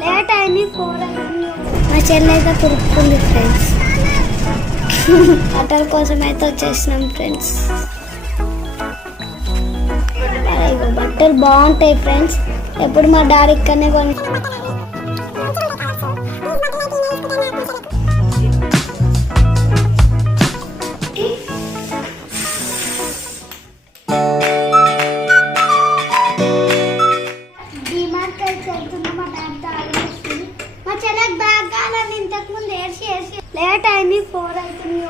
Late అయింది. మా చెల్లి అయితే కురుక్కుంది ఫ్రెండ్స్. బట్టల కోసం అయితే వచ్చేసినాం ఫ్రెండ్స్. బట్టలు బాగుంటాయి ఫ్రెండ్స్. ఎప్పుడు మా డాడీ ఇక్కడనే కొని లేట్ అయింది. 4 అవుతుంది.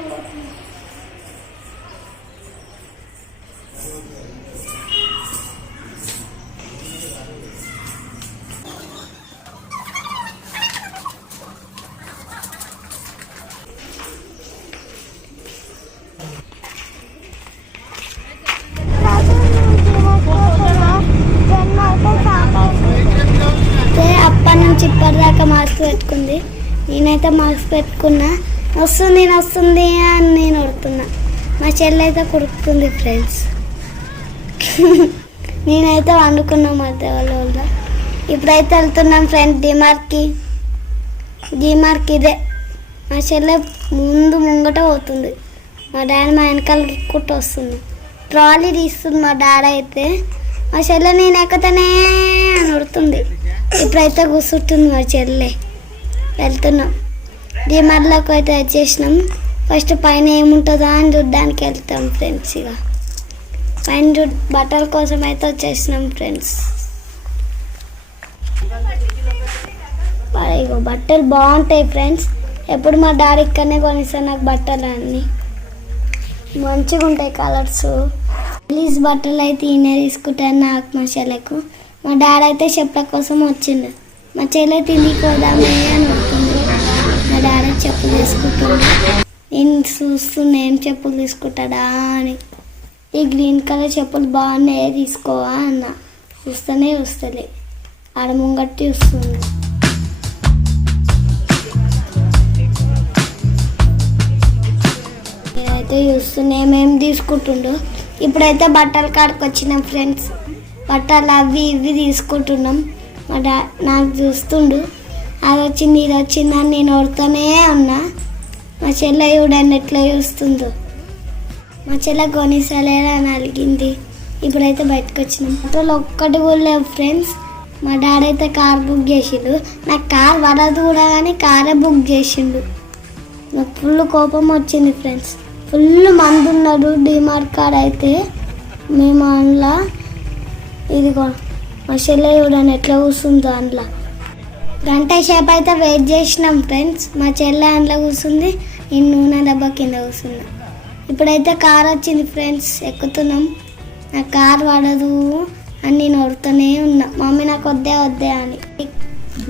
అప్పటి నుంచి ఇప్పటిదాకా మాస్క్ పెట్టుకుంది. నేనైతే మాస్క్ పెట్టుకున్నా. వస్తుంది అని నేను వడుతున్నా. మా చెల్లి అయితే కురుకుతుంది ఫ్రెండ్స్. నేనైతే వండుకున్నా మధ్య వాళ్ళ. ఇప్పుడైతే వెళ్తున్నాం ఫ్రెండ్స్ డిమార్ట్కి. ఇదే మా చెల్లె ముంగట పోతుంది. మా డాడీ మా వెనకాల గిక్కుంటూ వస్తుంది. ట్రాలీ తీస్తుంది మా డాడీ అయితే. మా చెల్లె నేను ఎక్కతనే అని వడుతుంది. ఇప్పుడైతే కూర్చుంటుంది మా చెల్లె. వెళ్తున్నాం డిమార్ట్లోకి అయితే వచ్చేసినాం. ఫస్ట్ పైన ఏముంటుందో అని చూడడానికి వెళ్తాం ఫ్రెండ్స్. ఇక పైన బట్టల కోసం అయితే వచ్చేసినాం ఫ్రెండ్స్. ఇగో బట్టలు బాగుంటాయి ఫ్రెండ్స్. ఎప్పుడు మా డాడీ ఇక్కడనే కొనిస్తాను నాకు బట్టలు అన్నీ మంచిగా ఉంటాయి కలర్స్. ప్లీజ్ బట్టలు అయితే ఈయన తీసుకుంటాను నాకు మా చెల్లెకు. మా డాడీ అయితే చెప్పుల కోసం వచ్చిండు. మా చెల్లె తిండికి పోదామే అని వస్తుంది. మా డాడీ చెప్పులు తీసుకుంటుంది. నేను చూస్తున్నా ఏం చెప్పులు తీసుకుంటాడా అని. ఈ గ్రీన్ కలర్ చెప్పులు బాగున్నాయి తీసుకోవా అన్న. చూస్తలే ఆడ ముంగట్టి చూస్తుంది. నేనైతే చూస్తున్నా ఏమేమి తీసుకుంటుండో. ఇప్పుడైతే బట్టల కాడికి వచ్చినాం ఫ్రెండ్స్. బట్టలు అవి ఇవి తీసుకుంటున్నాం. మా నాకు చూస్తుండు అది వచ్చింది ఇది వచ్చిందని నేను ఓడుతూనే ఉన్నా. మా చెల్లె చూడండి ఎట్లా చూస్తుందో. మా చెల్లె కొనిసలేరా అని అలిగింది. ఇప్పుడైతే బయటకు వచ్చినాం. బట్టలు ఒక్కటి కూడా లేవు ఫ్రెండ్స్. మా డాడీ అయితే కార్ బుక్ చేసిండు. నాకు కార్ పడదు కూడా కానీ కారే బుక్ చేసిండు. నాకు ఫుల్ కోపం వచ్చింది ఫ్రెండ్స్. ఫుల్ మంది ఉన్నాడు డిమార్ట్ కాడ అయితే. మేము అందులో ఇదిగో మా చెల్లె చూడండి ఎట్లా కూర్చుందో అందులో. గంట సేపు అయితే వెయిట్ చేసినాం ఫ్రెండ్స్. మా చెల్లె అందులో కూర్చుంది. నేను నూనె డబ్బా కింద కూర్చున్నా. ఇప్పుడైతే కార్ వచ్చింది ఫ్రెండ్స్. ఎక్కుతున్నాం. నాకు కార్ పడదు అని నేను వడుతూనే ఉన్నా. మమ్మీ నాకు వద్దే అని.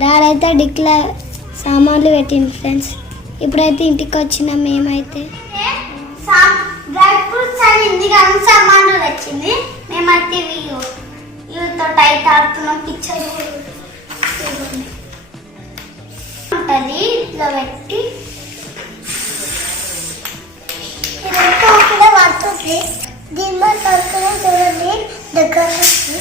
డాడీ అయితే డిక్లా సామాన్లు పెట్టింది ఫ్రెండ్స్. ఇప్పుడైతే ఇంటికి వచ్చినాం. మేమైతే డ్రై ఫ్రూట్స్ అని ఇంటికి అన్ని సామాన్లు వచ్చింది. మేమైతే ఇవితో టైట్ ఆడుతున్నాం. పిక్చర్ ఉంటుంది ఇట్లా పెట్టి కూడా పడుతుంది. దీనిలో తొలకనే చూడండి దగ్గర నుంచి.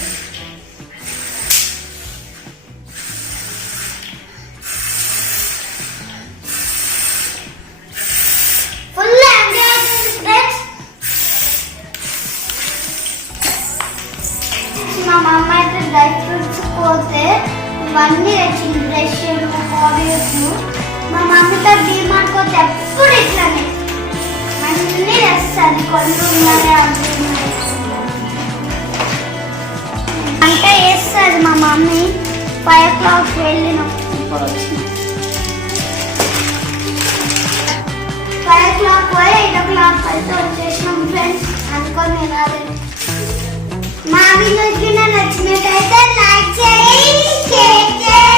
Full enjoy friends. మా మమ్మ అయితే డ్రై ఫ్రూట్స్ పోతే ఇవన్నీ తెచ్చింది. బ్రష్ ఆరియోస్. మా మమ్మీతో డిమార్ట్ పోతే ఎప్పుడు ఇట్లానే అన్నీ తెస్తుంది. కొన్ని అంటే వేస్తుంది మా మమ్మీ. 5 o'clock వెళ్ళినాం. ఇప్పుడు వచ్చినాం 5 o'clock పోయి 8 o'clock అయితే వచ్చేసినాం ఫ్రెండ్స్. అనుకొని తినాలి. మా వీడియోకి నచ్చినట్టయితే లైక్ చేయండి, షేర్ చేయండి.